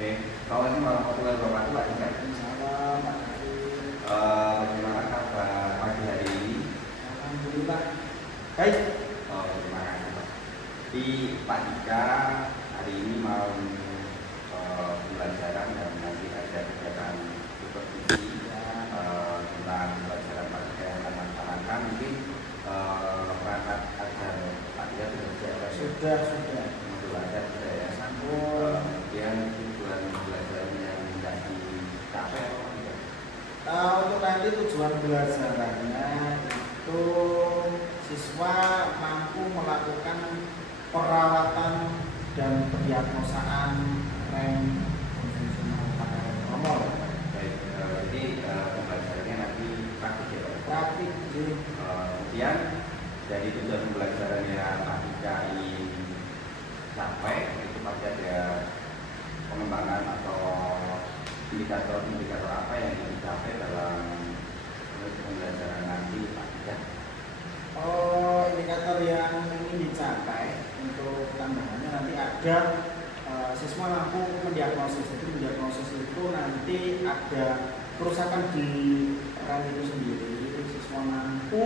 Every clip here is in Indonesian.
Oke, assalamualaikum warahmatullahi wabarakatuh Pak Dika. Salam Pak Hari. Bagaimana kabar pagi hari ini? Alhamdulillah baik. Terima kasih Pak. Di Pak Dika hari ini mau pembelajaran dan nanti ada kegiatan supervisi tentang pembelajaran Pak Dika yang akan laksanakan. Mungkin perangkat ajar Pak Dika sudah Sudah. ada ya. Kemudian tujuan pembelajaran yang tidak dicapai Untuk nanti tujuan belajarannya itu siswa mampu melakukan perawatan dan pendiagnosaan rem konvensional pada rem tromol. Baik, jadi pembelajarannya nanti praktik ya Pak. Praktik. Kemudian dari tujuan pembelajaran yang Pak Dika ingin capai itu pasti ada pengembangan atau indikator apa yang ingin dicapai dalam pembelajaran nanti Pak Dika. Indikator yang ingin dicapai untuk tambahannya nanti ada siswa mampu mendiagnosis. Jadi mendiagnosis itu nanti ada kerusakan di rem itu sendiri. Siswa mampu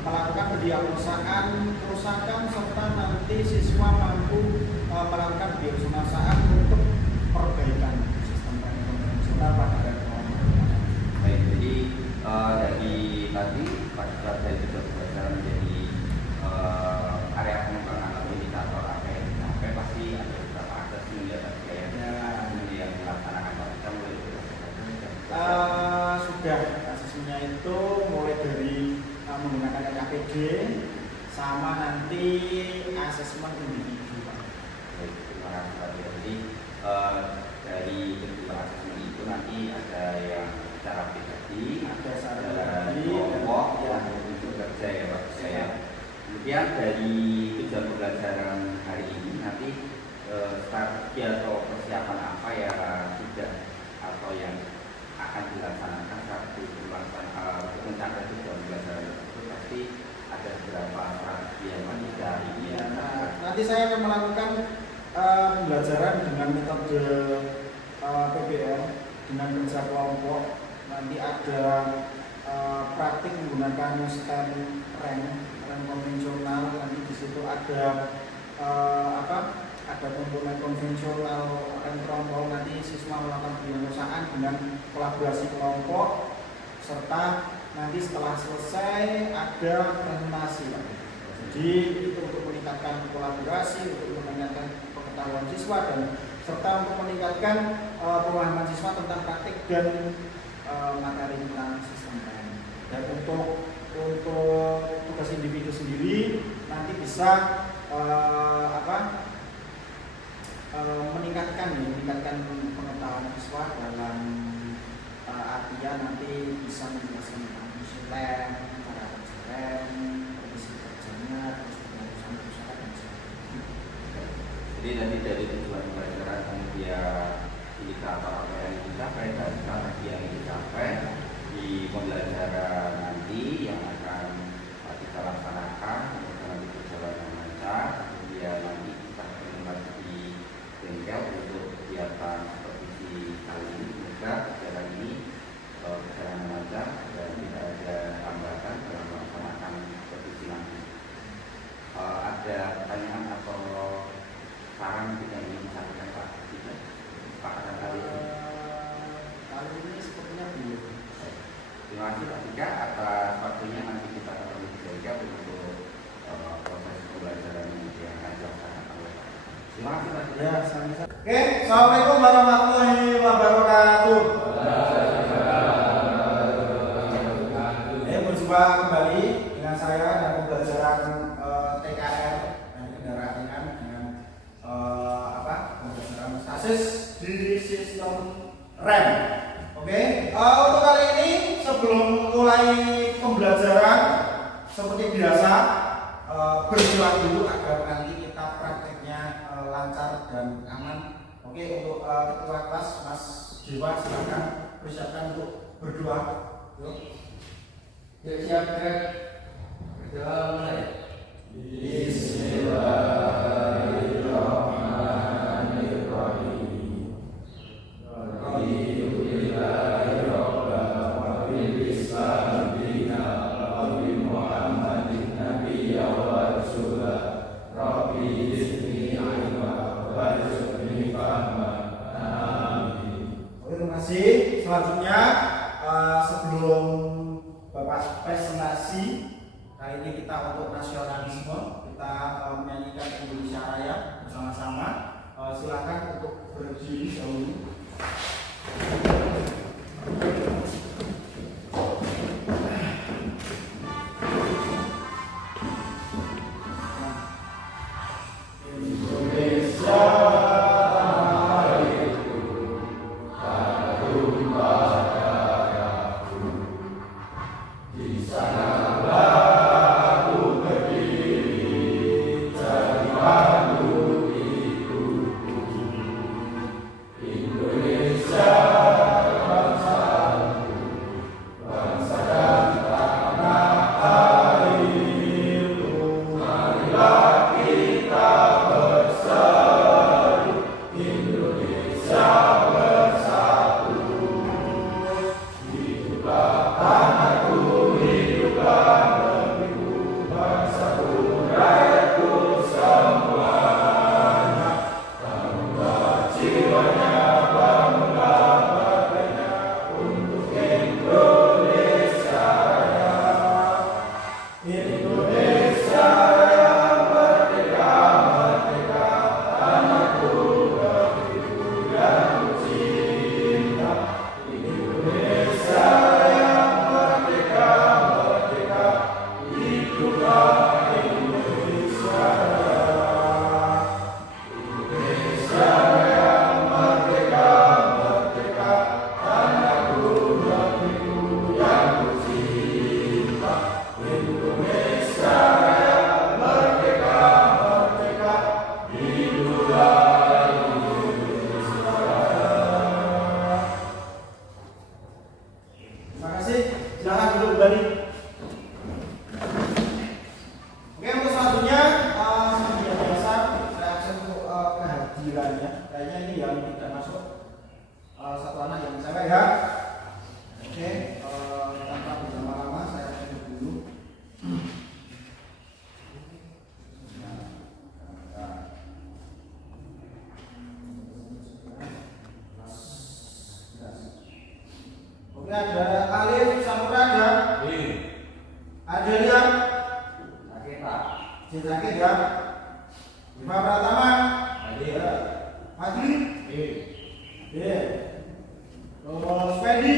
melakukan pendiagnosaan kerusakan serta nanti siswa mampu melakukan biosonasaan untuk perbaikan sistem rem konvensional pada rem tromol. Baik, jadi dari tadi Pak Dika dari tujuan pembelajaran menjadi area pengembangan atau indikator apa yang dicapai pasti ada beberapa asesmen ya Pak Dika yang dilaksanakan Pak Dika mulai sudah asesmennya itu mulai dari menggunakan RKPD sama nanti asesmen individu Pak. Baik, terima kasih Pak Dika. Jadi dari kedua asesmen itu nanti ada yang secara pribadi, Ada secara dari pribadi, kelompok ya. untuk kerja ya Pak Dika ya. Kemudian dari tujuan pembelajaran hari ini nanti strategi atau persiapan apa yang sudah atau yang akan dilaksanakan saat untuk mencapai tujuan pembelajaran tersebut pasti ada beberapa strategi yang Pak Dika ingin lakukan. Nanti saya akan melakukan pembelajaran dengan metode PBL dengan kerja kelompok. Nanti ada praktik menggunakan stand rem konvensional. Nanti di situ ada ada komponen konvensional rem tromol. Nanti siswa melakukan pendiagnosaan dengan kolaborasi kelompok serta nanti setelah selesai ada presentasi Pak. Jadi itu untuk meningkatkan kolaborasi, untuk meningkatkan pengetahuan siswa dan serta untuk meningkatkan pemahaman siswa tentang praktik dan materi tentang sistem rem. Dan untuk tugas individu sendiri nanti bisa meningkatkan pengetahuan siswa dalam artian nanti bisa menjelaskan tentang fungsi rem, cara kerja rem, kondisi kerjanya, terus kerusakan dan sebagainya. Jadi nanti dari tujuan pembelajaran kemudian indikator apa yang dicapai dan strategi yang dicapai di pembelajaran nanti yang akan kita laksanakan untuk nanti berjalan dengan lancar. Kemudian nanti kita kembali di bengkel untuk kegiatan supervisi kali ini. Semoga kegiatan ini berjalan lancar dan tidak ada hambatan dalam melaksanakan supervisi nanti. Ada pertanyaan atau saran yang ingin disampaikan Pak Dika? Kesepakatan kali ini. Kali ini sepertinya belum. Terima kasih Pak Dika atas waktunya. Nanti kita ketemu di bengkel untuk proses pembelajaran yang akan dilaksanakan oleh Pak. Terima kasih Pak Dika. Ya, sama-sama. Oke, assalamualaikum warahmatullahi wabarakatuh. Berjumpa kembali dengan saya dan pembelajaran TKR dan kendaraan ringan dengan pembelajaran stasis di sistem rem. Oke, untuk kali ini sebelum mulai pembelajaran seperti biasa berdoa dulu agar nanti kita prakteknya lancar dan aman. Oke, untuk ketua kelas Mas Dewa silakan persiapkan untuk berdoa. Yuk. Ya, siap, berdoa mulai. Bismillahirrahmanirrahim. warzuqna Rabbi zidni ilma warzuqni fahma. Amin. Oke, terima kasih. Selanjutnya sebelum Bapak presentasi, kali ini kita untuk nasionalisme kita menyanyikan Indonesia Raya bersama-sama. Silakan untuk berdiri dahulu. Ada Alif Sampurada, Adelia, Sakit ya, Bima Pratama, Adli, terus Fendi,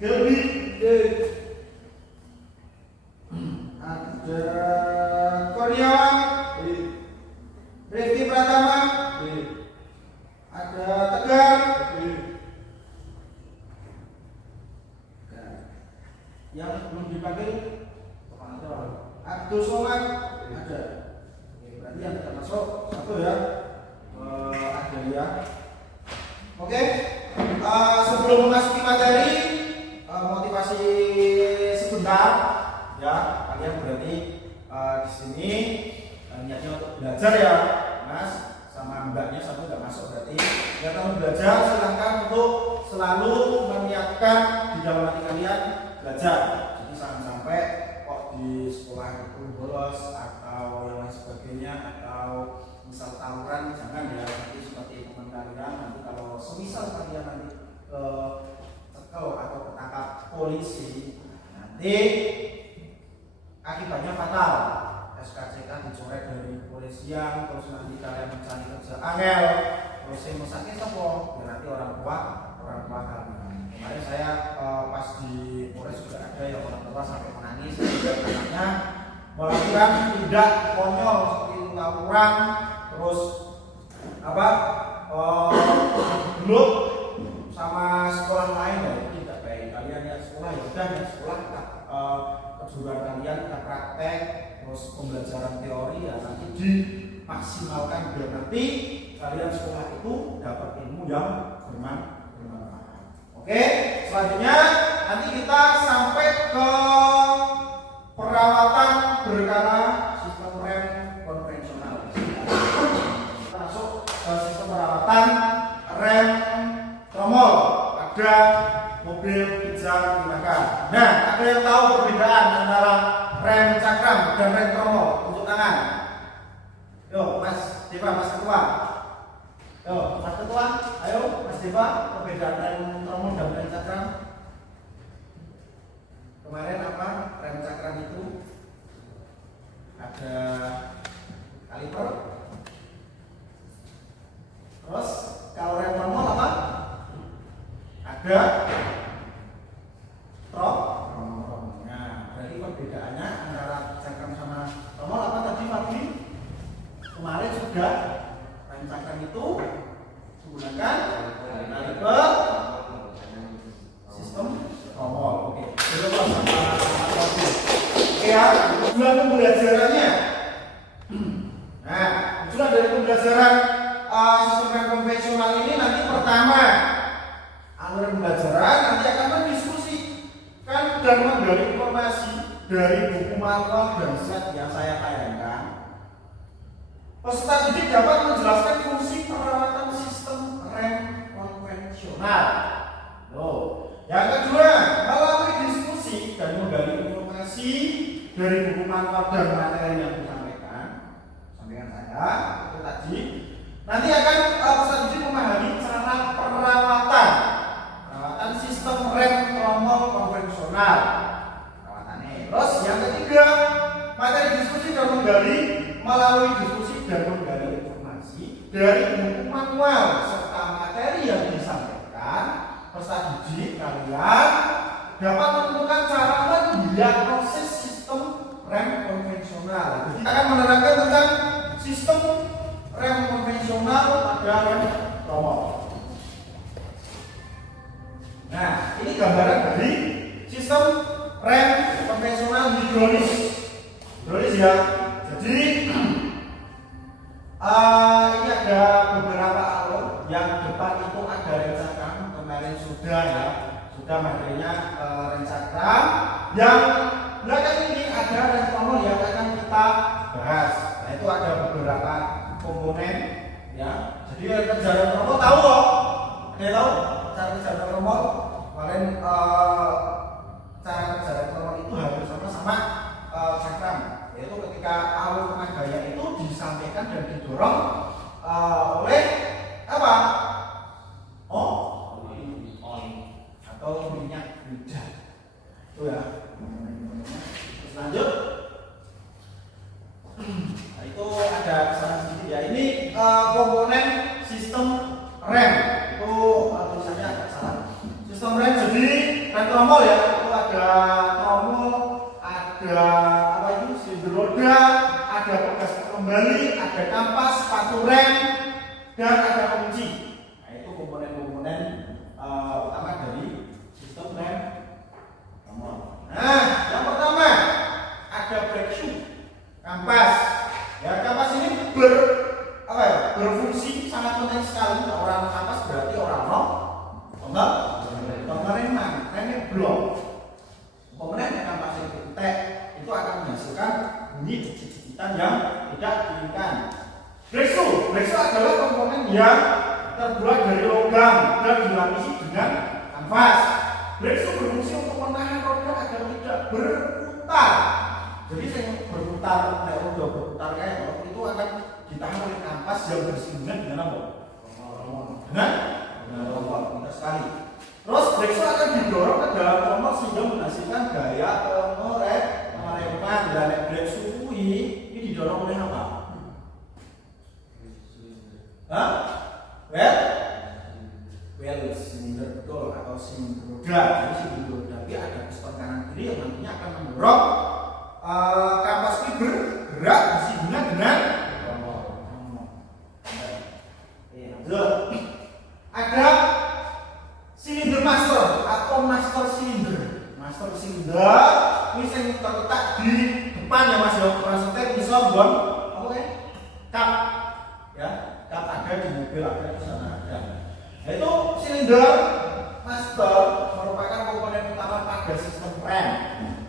Gilby, ada Kurniawan, Rifki Pratama, ada Tegar, yang belum dipanggil Abdul Somad ada. Oke, berarti yang tidak masuk satu ya, ada ya. Oke, sebelum memasuki materi, motivasi sebentar ya. Kalian berarti di sini niatnya untuk belajar ya, Mas. Sama mbaknya satu nggak masuk berarti ya. Kalau belajar silahkan untuk selalu menyiapkan di dalam hati kalian belajar. Jadi jangan sampai kok di sekolah itu bolos atau yang lain sebagainya, atau misal tawuran, jangan ya. Nanti seperti teman kalian, nanti kalau semisal kalian nanti cekel atau ketangkap polisi, nanti akibatnya fatal. SKCK dicoret dari kepolisian, terus nanti kalian mencari kerja angel, terus yang mesaknya sopo, nanti orang tua kalian. Kemarin saya pas di Polres juga ada yang orang tua sampai menangis karena melakukan tindak konyol seperti tawuran, terus belum sama sekolah lain ya, itu tidak baik. Kalian ya sekolah ya udah ya sekolah kejuruan kalian kita praktek, terus pembelajaran teori ya nanti dimaksimalkan biar nanti kalian sekolah itu dapat ilmu yang bermanfaat. Oke, selanjutnya nanti kita sampai ke perawatan berkala sistem rem konvensional. Kita masuk ke sistem perawatan rem tromol pada mobil Kijang Digunakan. Nah, ada yang tahu perbedaan dan rem tromol. Tunjuk tangan. Yo, Mas Deva, Mas Ketua. Yo, Mas Ketua, ayo Mas Deva, perbedaan rem tromol dan rem cakram. Kemarin apa? Rem cakram itu ada kaliper. Terus kalau rem tromol apa? Ada tromol. Nah, berarti perbedaannya antara cakram sama tromol apa tadi Fadli? Kemarin sudah rem cakram itu menggunakan kaliper sistem tromol. Oke. Coba sama Fadli. Oke ya, tujuan pembelajarannya. Nah, tujuan dari pembelajaran sistem rem konvensional ini nanti pertama alur pembelajaran nanti akan berdiskusi kan dan menggali informasi dari buku manual dan set yang saya tayangkan. Peserta didik dapat menjelaskan fungsi perawatan sistem rem konvensional. Loh. Yang kedua, melalui diskusi dan menggali informasi dari buku manual dan materi yang disampaikan saya itu tadi. Nanti akan peserta didik memahami cara perawatan sistem rem tromol konvensional. Perawatannya. Terus yang ketiga, materi diskusi dan menggali melalui diskusi dan menggali informasi dari buku manual serta materi yang disampaikan, peserta didik kalian dapat menentukan cara mendiagnosis sistem rem konvensional. Jadi kita akan menerangkan tentang sistem rem konvensional pada rem tromol. Nah, ini gambaran dari sistem rem konvensional hidrolis. Hidrolis ya. Jadi ini ada beberapa alur. Yang depan itu ada rem cakram. Kemarin sudah ya, sudah materinya rem cakram. Yang belakang ini ada rem tromol yang akan kita bahas. Nah, itu ada beberapa komponen ya. Jadi kerja rem tromol tahu loh. Oke, tahu cara kerja rem tromol. Kemarin cara kerja rem tromol itu hampir sama cakram. Yaitu ketika alur tengah gaya itu disampaikan dan didorong oleh apa? Oli atau minyak hujan. Itu ya. Terus lanjut. Nah, itu ada kesalahan sedikit ya. Ini komponen sistem rem. Itu tulisannya agak salah. Sistem rem jadi rem tromol ya. Itu ada tromol, ada apa itu silinder roda, ada pegas kembali, ada kampas, sepatu rem, dan ada kunci. Nah, itu komponen-komponen utama dari sistem rem tromol. Nah, yang pertama ada brake shoe, kampas. Ya, kampas ini berfungsi sangat penting sekali. Orang kampas berarti orang remnya blok. Komponen kampas yang ditek itu akan menghasilkan bunyi cicitan yang tidak diinginkan. Brake shoe adalah komponen yang terbuat dari logam dan dilapisi dengan kanvas. Brake shoe berfungsi untuk menahan roda agar tidak berputar. Jadi saya berputar, roda berputar kayak itu akan ditahan oleh kanvas yang bersinggungan dengan apa? Dengan rombol. Pintar sekali. Terus brake shoe akan didorong ke dalam tromol sehingga menghasilkan gaya pengereman. Dan brake shoe ini didorong oleh apa? Well silinder betul atau silinder roda. Jadi silinder roda ini ada piston kanan kiri yang nantinya akan mendorong kampas ini bergerak bersinggungan dengan tromol. Ada silinder master atau master silinder. Master silinder ini yang terletak di depan ya Mas ya. Maksudnya bisa buat apa ya? Kap ya. Kap ada di mobil, ada di sana ada. Nah, itu silinder master merupakan komponen utama pada sistem rem.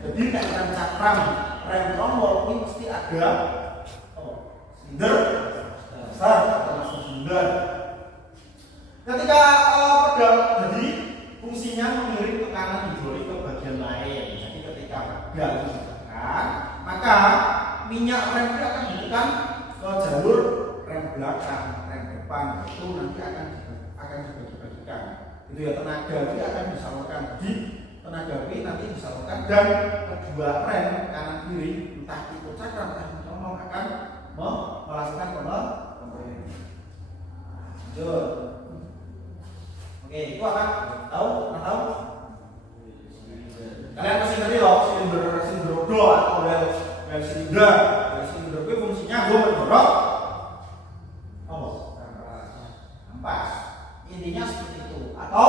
Jadi rem cakram, rem tromol ini mesti ada silinder master atau master silinder. Ketika pedal jadi fungsinya mengirim tekanan hidrolik ke bagian lain. Jadi ketika pedal ditekan dinyalakan, maka minyak rem itu akan ditekan ke jalur rem belakang, rem depan, itu nanti akan dibagi-bagikan. Itu ya, tenaga itu akan disalurkan. Jadi tenaga itu nanti disalurkan dan kedua rem kanan kiri, entah itu cakram entah itu tromol, akan melakukan pemberehan. Lanjut. Oke, itu apa? Tahu? Tahu? Kalian pasti ngerti loh, silinder roda atau well silinder. Well silinder itu fungsinya gue mendorong ampas. Intinya seperti itu. Atau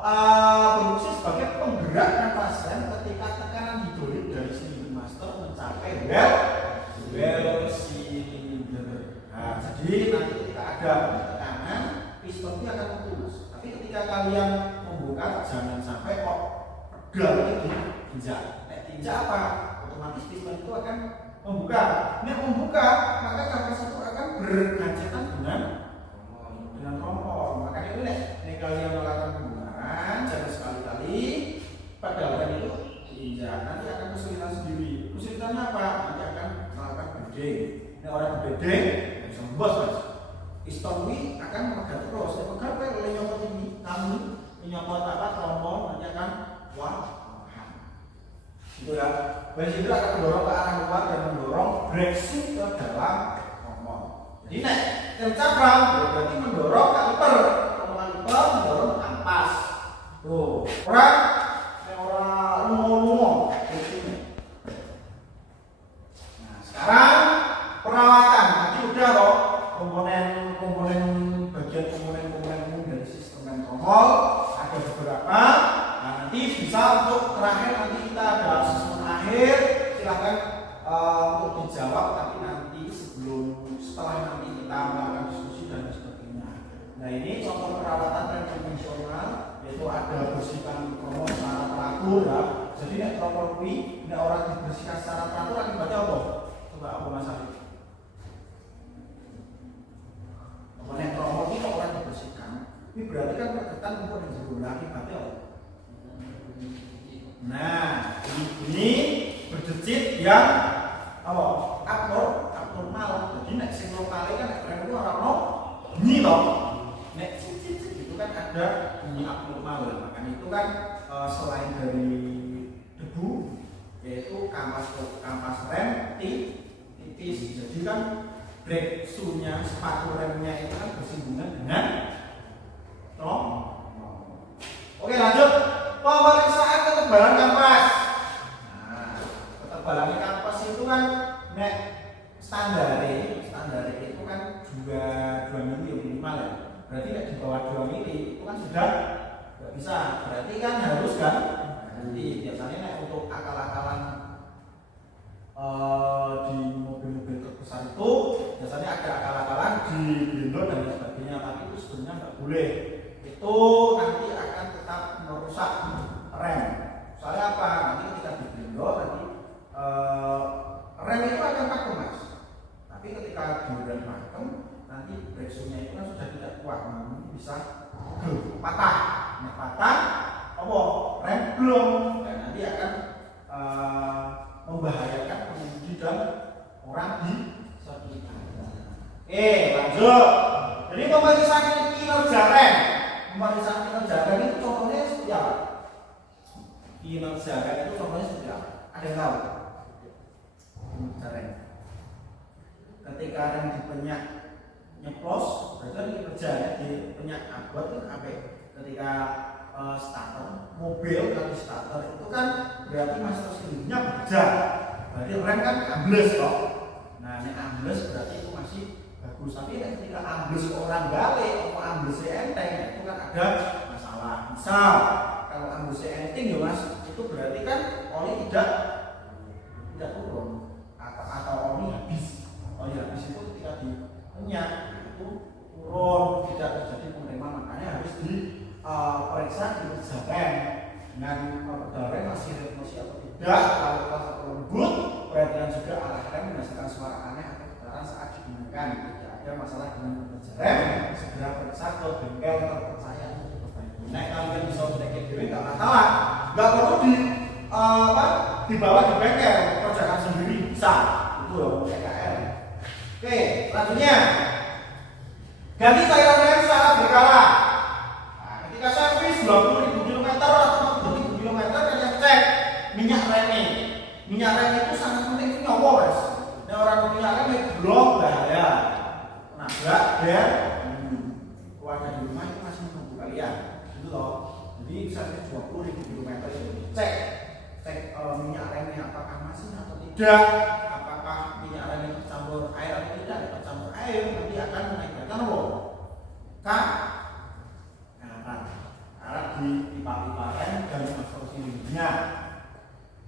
berfungsi sebagai penggerak napas rem ketika tekanan hidrolik dari silinder master mencapai well silinder. Nah, jadi nanti ketika ada tekanan, piston itu akan putus. Tapi ketika kalian membuka, jangan sampai kok pedal itu diinjak. Diinjak apa? Otomatis piston itu akan membuka. Membuka, maka kapas itu akan bergancetan dengan trompol. Makanya itu nih kalian melakukan pembongkaran, jangan sekali-kali pedal rem itu diinjak. Nanti akan kesulitan sendiri. Kesulitannya apa? Nanti akan melakukan beding. Ini orang beding bisa bos mas. Piston ini akan memegang terus. Memegang oleh nyopot ini, kamu menyopot apa trompol nanti akan wah. Itu ya. Benziner akan mendorong ke arah luar dan mendorong brake shoe ke dalam trompol. Jadi nek cakram berarti mendorong kaliper, mendorong ampas. Tuh, orang lungo-lungo. Nah, sekarang perawatan. Nanti udah loh komponen bagian komponen umum dari sistem rem trompol ada beberapa. Nah, nanti bisa untuk terakhir nanti kita ada asesmen akhir. Silakan untuk dijawab, tapi nanti setelah nanti kita melakukan diskusi dan sebagainya. Nah, ini contoh perawatan rem konvensional, yaitu ada bersihkan trompol secara teratur ya. Jadi nek trompol ini orang dibersihkan secara teratur akibatnya apa? Coba apa Mas Alif? Komponen trompol itu orang dibersihkan, ini berarti kan pergetan kumpul yang jauh lagi akibatnya apa? Nah, ini berdecit yang apa? Abnormal. Jadi nek sing lokale kan nek rem itu ora ono bunyi toh. Nek cicit itu kan ada bunyi abnormal. Makanya itu kan selain dari debu, yaitu kampas rem tipis. Jadi kan brake shoe-nya, sepatu remnya itu kan bersinggungan dengan trompol. Oke, lanjut. Pemeriksaan ketebalan kampas. Nah, ketebalan kampas itu kan nek standar itu kan 2 mili minimal ya. Berarti nek di bawah 2 mili itu kan sudah nggak bisa. Berarti kan harus kan. Nanti biasanya nek untuk akal-akalan di mobil-mobil terbesar itu biasanya ada akal-akalan di blender dan sebagainya, tapi itu sebenarnya nggak boleh. Itu nanti akan tetap merusak rem. Soalnya apa? Nanti ketika di blender nanti rem itu akan pakem mas. Tapi ketika di pakem nanti brake shoe-nya itu kan sudah tidak kuat, nanti bisa patah. Nah patah, apa? Rem belum. Dan nanti akan membahayakan pengemudi dan orang di sekitar. Lanjut. Jadi pemeriksaan kinerja rem. Pemeriksaan kinerja rem itu contohnya seperti apa? Kinerja rem itu contohnya seperti apa? Ada yang tahu? Kinerja rem. Ketika rem dipenyak nyeplos, berarti kinerjanya dipenyak abot kan apa? Ketika starter mobil kalau starter itu kan berarti master silindnya bekerja, berarti rem kan ambles kok. Nah ini ambles berarti itu masih bagus, tapi ketika ambles orang balik atau amblesnya enteng itu kan ada masalah. Misal kalau amblesnya enteng ya mas, itu berarti kan oli tidak turun atau oli habis. Oli habis itu ketika dipenyak itu turun, tidak terjadi pengereman, makanya harus periksa kinerja rem dengan pedal rem masih atau tidak, kalau kelas atau lembut, perhatikan juga arah rem menghasilkan suara aneh atau getaran saat digunakan. Jika ada masalah dengan kinerja rem, segera periksa ke bengkel terpercaya untuk diperbaiki. Nah kalian bisa mencek diri nggak masalah, nggak perlu dibawa di bengkel. Kerja bisa. Itu loh PKL. Oke, selanjutnya ganti cairan rem secara berkala. Nah, ketika servis 20.000 km atau 40.000 km kan yang cek minyak remnya. Minyak rem itu sangat penting, itu nyawa mas. Nah, orang minyak rem itu belum bahaya. Nabrak dan keluarga di rumah itu masih menunggu kalian. Gitu loh. Jadi servis 20.000 km itu cek minyak remnya apakah masih atau tidak, apakah minyak rem itu tercampur air atau tidak. Tercampur air nanti akan mengakibatkan apa? Karat di pipa-pipa rem dan masuk sininya.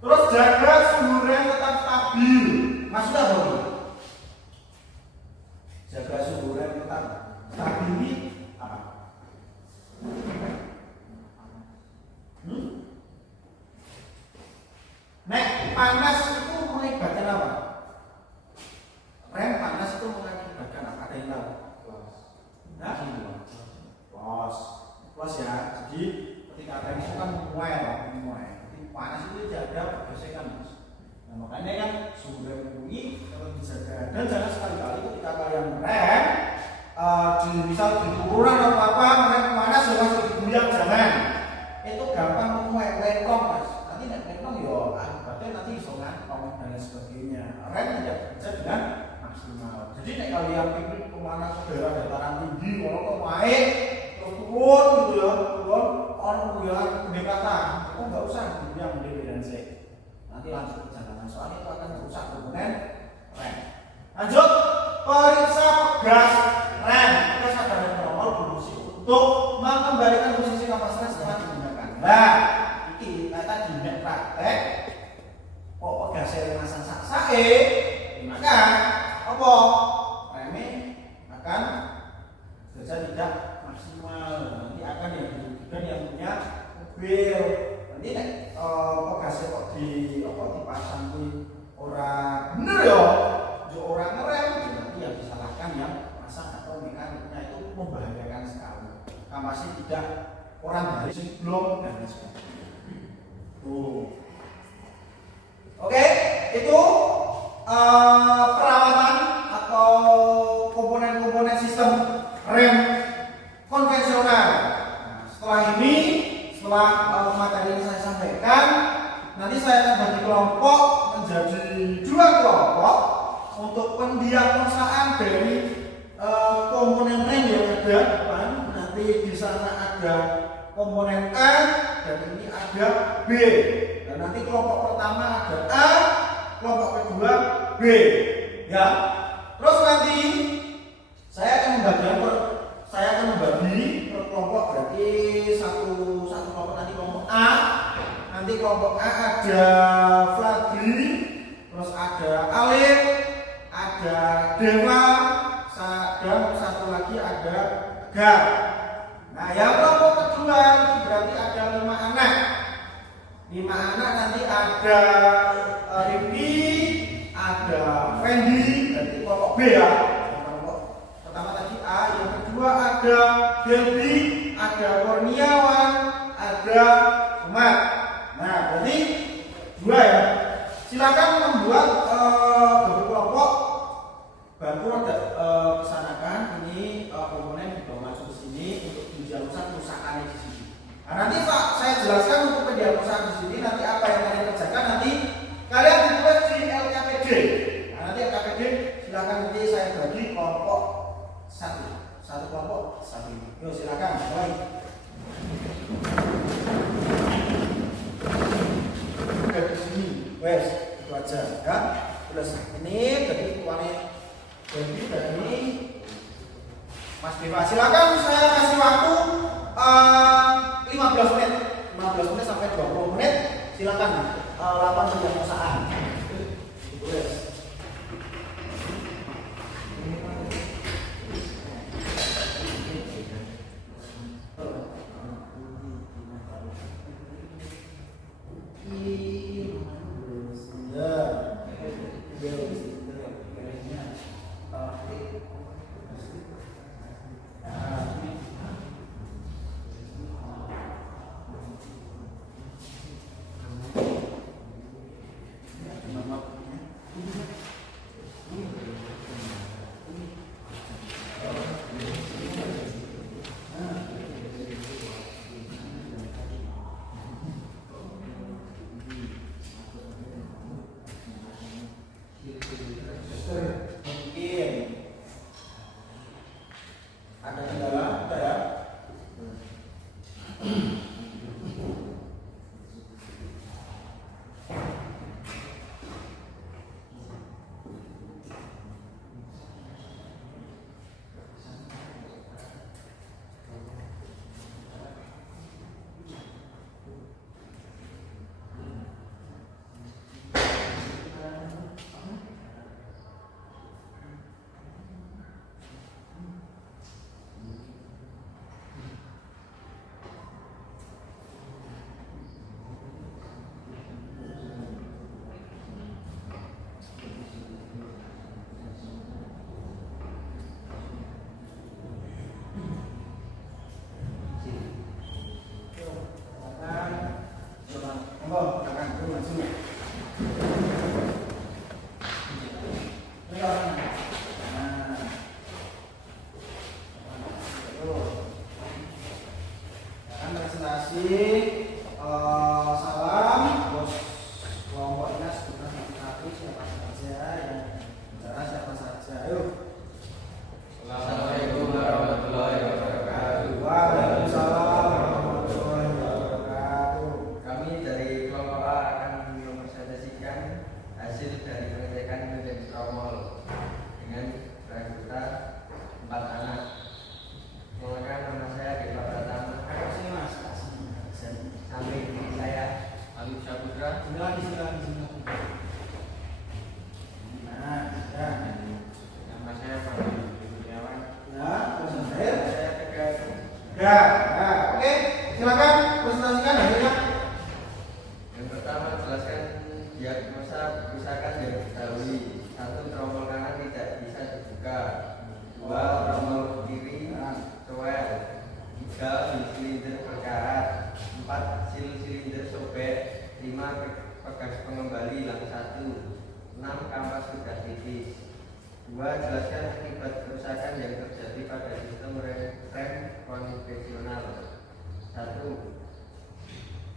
Terus jaga suhu rem tetap stabil. Maksudnya apa ini? Jaga suhu rem tetap stabil ini apa? Nek panas itu mengakibatkan apa? Rem panas itu mengakibatkan apa? Ada yang tahu? Plus ya. Jadi ketika rem itu kan memuai. Jadi panas itu tidak ada pergesekan mas. Nah makanya kan suhu rem ini harus dijaga. Dan jangan sekali-kali ketika kalian rem misal di turunan atau apa, rem panas ya mas digoyang jangan. Itu gampang memuai lengkong mas. Nanti nek lengkong yo akibatnya nanti iso ngantong dan sebagainya. Rem tidak bisa dengan maksimal. Jadi nek kalian ingin kemana ke daerah dataran tinggi, kalau kok naik terus turun gitu ya, turun orang goyang pendekatan, itu nggak usah digoyang dan sek. Nanti lanjut perjalanan soalnya itu akan merusak komponen rem. Lanjut periksa gas rem. Kita sadar dan normal berfungsi untuk mengembalikan posisi kapas rem setelah digunakan. Nah, ini tadi nek praktek kok gasnya masang saksae, maka apa? Remnya akan kerja tidak maksimal. Nanti akan yang dirugikan yang punya mobil. Nanti nek gasnya kok dipasang di orang bener ya, orang ngerem, nanti yang disalahkan yang pasang atau mekaniknya itu membahayakan sekali. Kampasnya tidak orang dari sebelum dan sebagainya. Oke, itu perawatan atau komponen-komponen sistem rem konvensional. Nah, setelah materi ini saya sampaikan, nanti saya akan bagi kelompok menjadi 2 kelompok untuk pendiagnosaan dari komponen rem yang ada. Nanti di sana ada komponen A dan ini ada B. Dan nanti kelompok pertama ada A, kelompok kedua B. Ya. Terus nanti saya akan membagi per kelompok, berarti satu kelompok nanti kelompok A. Nanti kelompok A ada Fladli, terus ada Alif, ada Dewa, dan satu lagi ada Gar. Nah, yang kelompok kedua ini berarti ada 5 anak. 5 anak nanti ada Rifki, ada Fendi, berarti kelompok B ya. Kelompok pertama tadi A, yang kedua ada Delbi, ada Kurniawan, ada Ahmad. Nah, berarti 2 ya. Silakan membuat kelompok bantu kesanakan ini komponen dibawa masuk ke sini untuk dijelaskan kerusakannya di sini. Nah, nanti Pak saya jelaskan untuk pendiagnosaan di sini nanti apa yang kalian kerjakan nanti kalian ditulis di LKPD. Nah, nanti LKPD silakan nanti saya bagi kelompok satu kelompok satu. Yuk silakan mulai. Udah di sini, wes itu aja ya. Terus ini dari tuannya jadi dari Mas Dewa, silakan saya kasih waktu 15 menit sampai 20 menit. Silakan lakukan pendiagnosaan. Tulis. diketahui. 1. Tromol kanan tidak bisa dibuka. 2. Tromol kiri coel. 3. Silinder berkarat. 4. Silinder sobek. 5. Pegas pengembali hilang 1. 6. Kampas sudah tipis. 2. Jelaskan akibat kerusakan yang terjadi pada sistem rem konvensional. 1.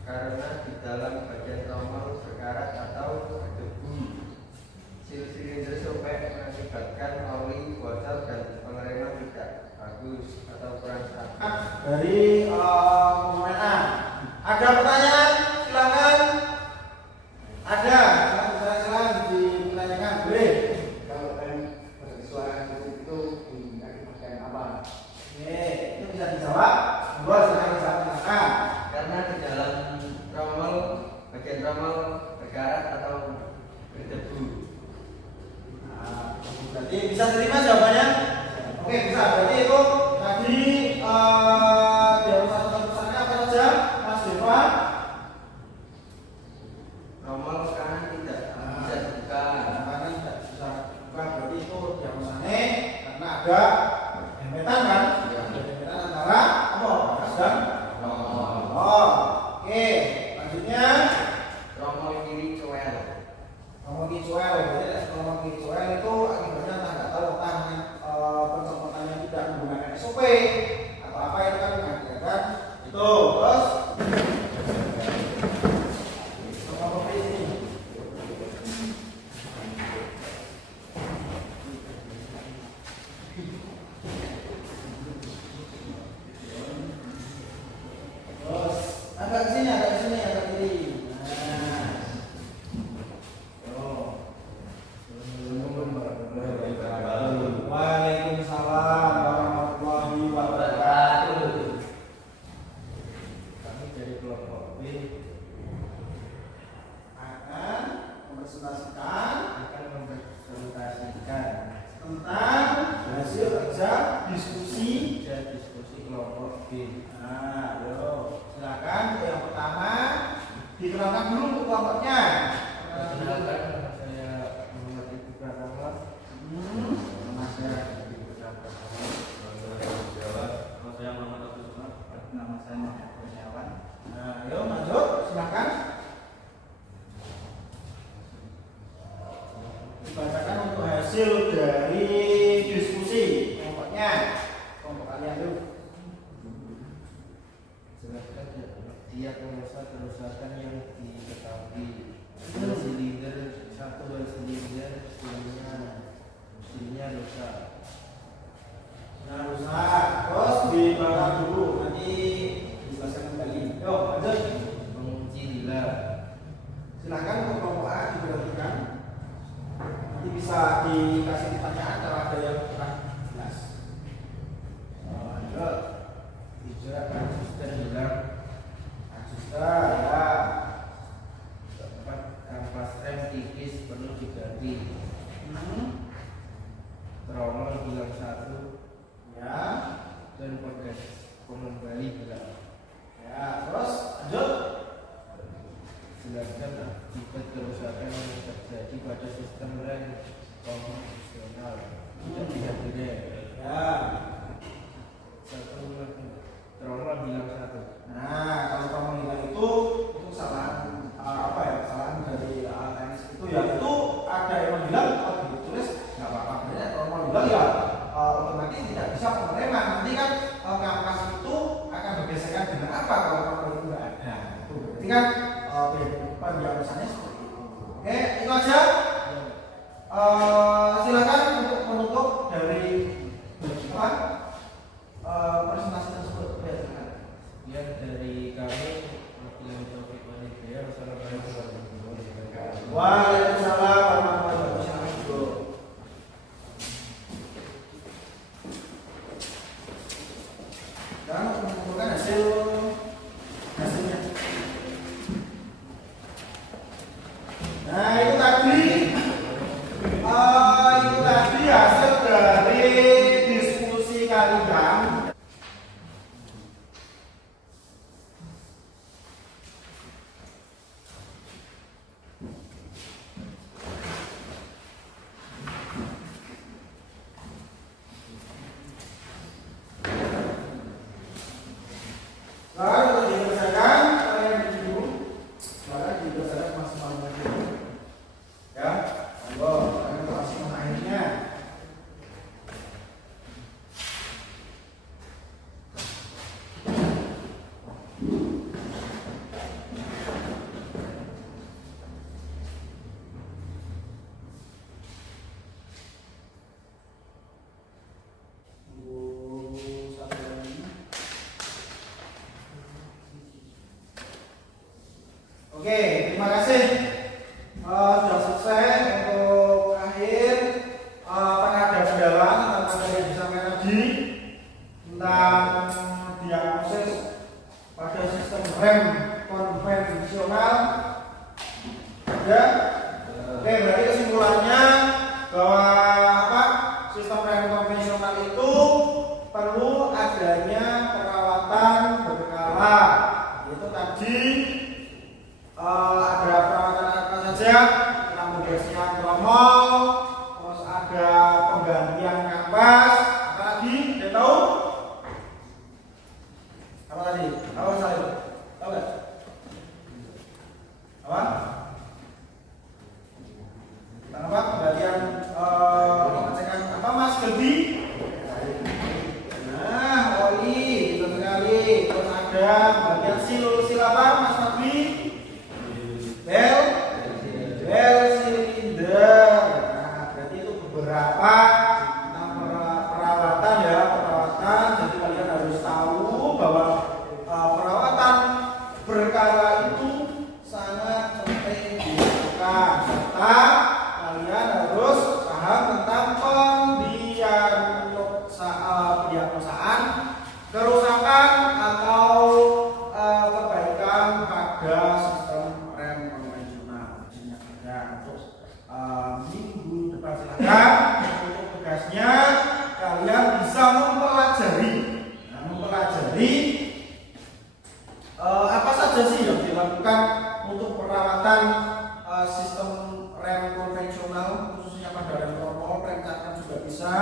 Karena di dalam bagian tromol berkarat atau berdebu. Silinder sobek mengakibatkan oli bocor dan pengereman tidak bagus atau kurang stabil. Dari pemain A. Ada pertanyaan? Silakan. Ada. Silakan ditanyakan. Boleh. Kalau rem bersuara itu dipakai apa? Oke, itu bisa dijawab. Bos, silakan. Karena di dalam tromol bagian tromol berkarat atau berdebu. Nah, berarti bisa terima jawabannya? Oke, bisa. Berarti itu tadi jawab satu-satunya apa saja, Mas Deva? Tromol kanan tidak bisa dibuka. Karena tidak bisa buka, berarti itu jawabannya karena ada dempetan kan? Ya. Ada dempetan antara apa? Gas dan Tromol. oh. Oke, lanjutnya Tromol kiri coel. ngomong visual. Jadi ngomong visual itu akibatnya entah nggak tahu entah pencopotannya tidak menggunakan SOP atau apa itu kan mengakibatkan itu. Terus ngomong di sini. Terus agak ke sini, agak kiri. Nah. Waalaikumsalam warahmatullahi wabarakatuh. Kami dari kelompok B Akan mempresentasikan akan tentang hasil kerja diskusi. diskusi kelompok B. Nah, yo, silakan yang pertama dikenalkan dulu untuk kelompoknya. Perkenalkan, nama saya Muhammad Ibu Pratama. Nama saya Kalau saya Muhammad Abdul Somad. Nama saya Muhammad Kurniawan. Nah, yuk lanjut, silakan. Dibacakan untuk hasil dari diskusi kelompoknya. Kelompok kalian dulu. Jelaskan diagnosa kerusakan yang diketahui. Silinder 1 silinder mesinnya rusak. Nah, rusak. Terus dibakar dulu, nanti dijelaskan kembali. Yuk, lanjut. Pengunci hilang. Silakan untuk kelompok A diperhatikan. Nanti bisa dikasih pertanyaan kalau ada yang kurang jelas. Lanjut. Tidak konsisten hilang. Ajuster ya. 4 kampas rem tipis perlu diganti. Tromol hilang 1 Ya. dan pegas pengembali hilang. Ya, terus lanjut. Jelaskan akibat kerusakan yang terjadi pada sistem rem konvensional. Tidak bisa direm. Ya. 1 tromol hilang 1. Nah, kalau kamu bilang itu kesalahan apa ya? Kesalahan dari teknis itu ya itu ada yang bilang kalau ditulis nggak apa-apa. Sebenarnya kalau mau bilang ya otomatis tidak bisa pengereman. Nanti kan kampas itu akan bergesekan dengan apa kalau kamu itu nggak ada. Itu berarti kan penjelasannya seperti itu. Oke, itu aja. Silakan untuk menutup dari presentasi tersebut. Ya, silakan. Sekian dari kami. Wabillahi taufiq wal hidayah. Wassalamualaikum warahmatullahi wabarakatuh. Waalaikumsalam Silakan untuk tugasnya kalian bisa mempelajari, apa saja sih yang dilakukan untuk perawatan sistem rem konvensional, khususnya pada rem tromol, rem cakram juga bisa.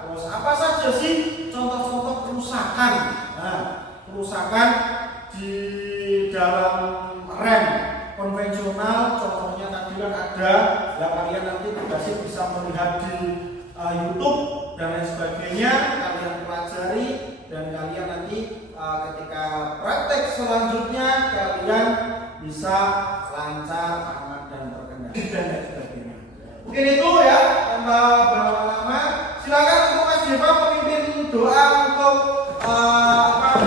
Terus apa saja sih contoh-contoh kerusakan? Nah, kerusakan di dalam rem konvensional, contohnya tadi kan ada, ya kalian nanti tugasnya bisa melihat di YouTube dan lain sebagainya, kalian pelajari dan kalian nanti ketika praktek selanjutnya kalian bisa lancar, aman dan terkendali dan lain sebagainya. Mungkin itu ya, tanpa berlama-lama. Silakan untuk Mas Deva memimpin doa untuk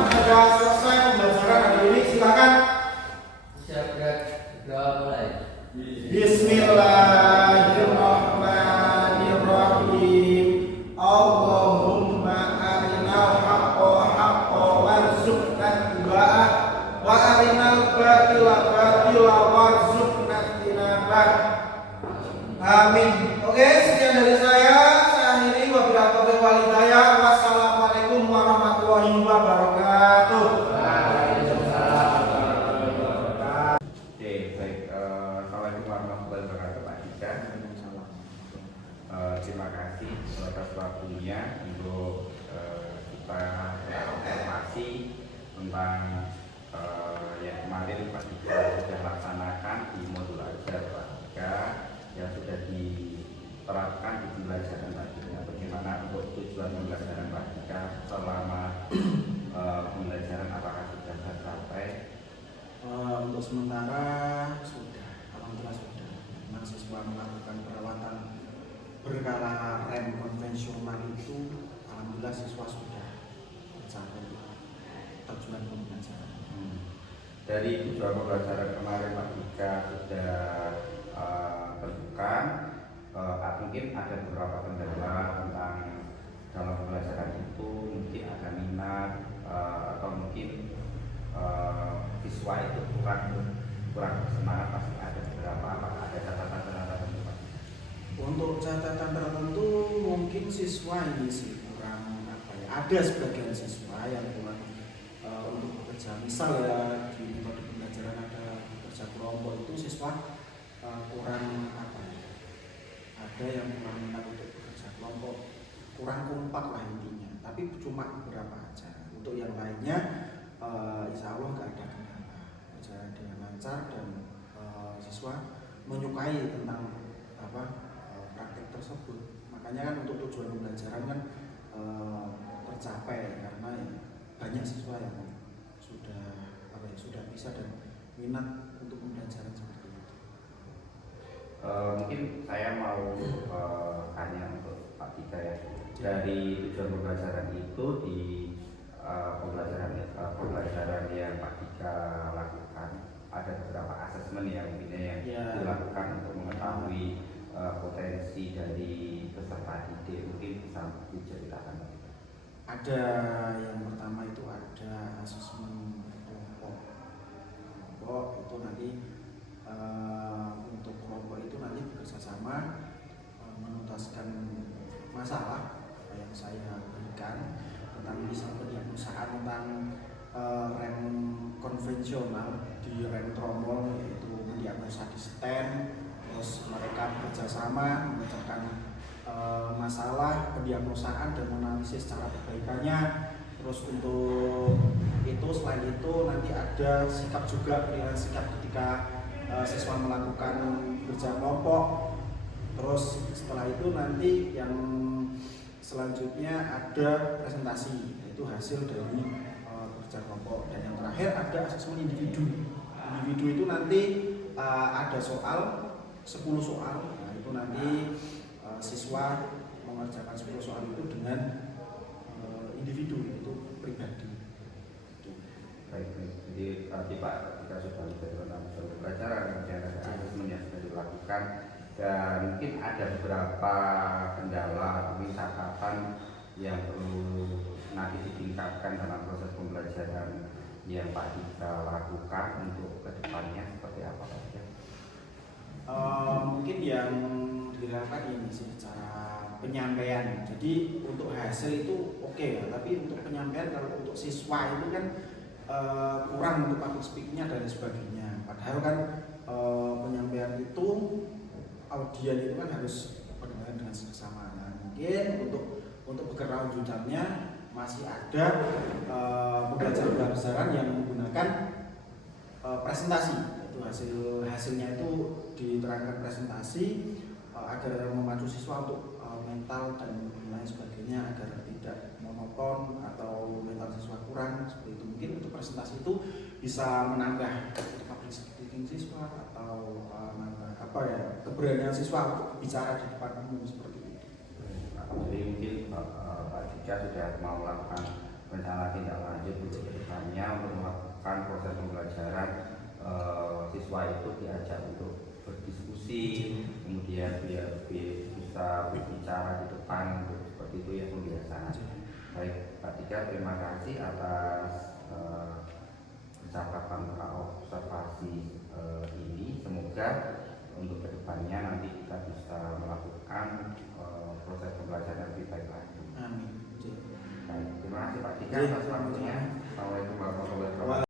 sudah selesai pembelajaran hari ini. Silakan. Doa mulai. Bismillahirrahmanirrahim. Allahumma arinal haqqa haqqan warzuqna ittiba'ah wa arinal batila batila warzuqna ijtinabah. Amin. Oke, sekian dari saya. Saya akhiri, wabillahi taufiq wal hidayah. Wassalamualaikum warahmatullahi wabarakatuh. Oke, baik. Assalamualaikum warahmatullahi wabarakatuh, Pak Dika. Terima kasih atas waktunya untuk kita informasi tentang yang kemarin Pak Dika sudah laksanakan di modul ajar Pak Dika yang sudah diterapkan di pembelajaran Pak Dika. Bagaimana untuk tujuan pembelajaran Pak Dika selama pembelajaran, apakah sudah tercapai? Untuk sementara sudah, alhamdulillah sudah. Mahasiswa melakukan perawatan berkala rem konvensional itu, alhamdulillah siswa sudah mencapai tujuan pembelajaran. Dari tujuan pembelajaran kemarin Pak Dika sudah tentukan, mungkin ada beberapa kendala tentang dalam pembelajaran itu, mungkin ada minat atau mungkin siswa itu kurang semangat, masih ada beberapa, apakah ada catatan tertentu Pak? Untuk catatan tertentu mungkin siswa ini sih kurang ada sebagian siswa yang kurang untuk bekerja. Misal ya di metode pembelajaran ada bekerja kelompok, itu siswa kurang ada yang kurang minat untuk bekerja kelompok, kurang kompak lah intinya. Tapi cuma beberapa aja. Untuk yang lainnya insya Allah nggak ada kendala, berjalan dengan lancar dan siswa menyukai tentang praktek tersebut. Makanya kan untuk tujuan pembelajaran kan tercapai karena ya, banyak siswa yang sudah bisa dan minat untuk pembelajaran seperti itu. Mungkin saya mau tanya untuk Pak Dika ya, dari tujuan pembelajaran itu di pembelajaran yang Pak Dika lakukan, ada beberapa asesmen yang dilakukan untuk mengetahui potensi dari peserta didik. Mungkin bisa diceritakan. Ada yang pertama itu ada asesmen kelompok itu nanti untuk kelompok itu nanti bekerjasama menuntaskan masalah yang saya berikan tentang misal pendiagnosaan tentang rem konvensional di rem tromol, yaitu mendiagnosa di stent. Terus mereka bekerjasama memecahkan masalah pendiagnosaan dan menganalisis cara perbaikannya. Terus untuk itu, selain itu nanti ada sikap juga, pilihan sikap ketika siswa melakukan kerja kelompok. Terus setelah itu nanti yang selanjutnya ada presentasi, yaitu hasil dari kerja kelompok. Dan yang terakhir ada asesmen individu. Individu itu nanti ada soal 10 soal. Nah, itu nanti siswa mengerjakan 10 soal itu dengan individu, itu pribadi. Baik, jadi Pak Dika sudah tentang pembelajaran, kemudian ada asesmen yang sudah dilakukan, dan mungkin ada beberapa kendala atau catatan yang perlu nanti ditingkatkan dalam proses pembelajaran yang Pak Dika lakukan untuk kedepannya seperti apa saja? Mungkin yang dilakukan ini ini sih cara penyampaian. Jadi untuk hasil itu oke ya, tapi untuk penyampaian kalau untuk siswa itu kan kurang untuk public speakingnya dan sebagainya. Padahal kan penyampaian itu audien itu kan harus berdengar dengan seksama. Nah, mungkin untuk berkelanjutannya masih ada pembelajaran yang menggunakan presentasi, yaitu hasilnya itu diterangkan presentasi agar memacu siswa untuk mental dan lain sebagainya agar tidak monoton atau mental siswa kurang seperti itu. Mungkin untuk presentasi itu bisa menambah public speaking siswa atau menambah keberanian siswa untuk bicara di depan umum seperti itu. Jadi mungkin Pak Dika sudah mau melakukan rencana tindak lanjut untuk kedepannya untuk melakukan proses pembelajaran siswa itu diajak untuk berdiskusi, kemudian dia bisa berbicara di depan seperti itu ya pembiasaan. Baik Pak Dika, terima kasih atas percakapan observasi ini. Semoga untuk kedepannya nanti kita bisa melakukan proses pembelajaran lebih baik lagi. Amin. Baik, terima kasih Pak Dika atas waktunya. Assalamualaikum warahmatullahi wabarakatuh.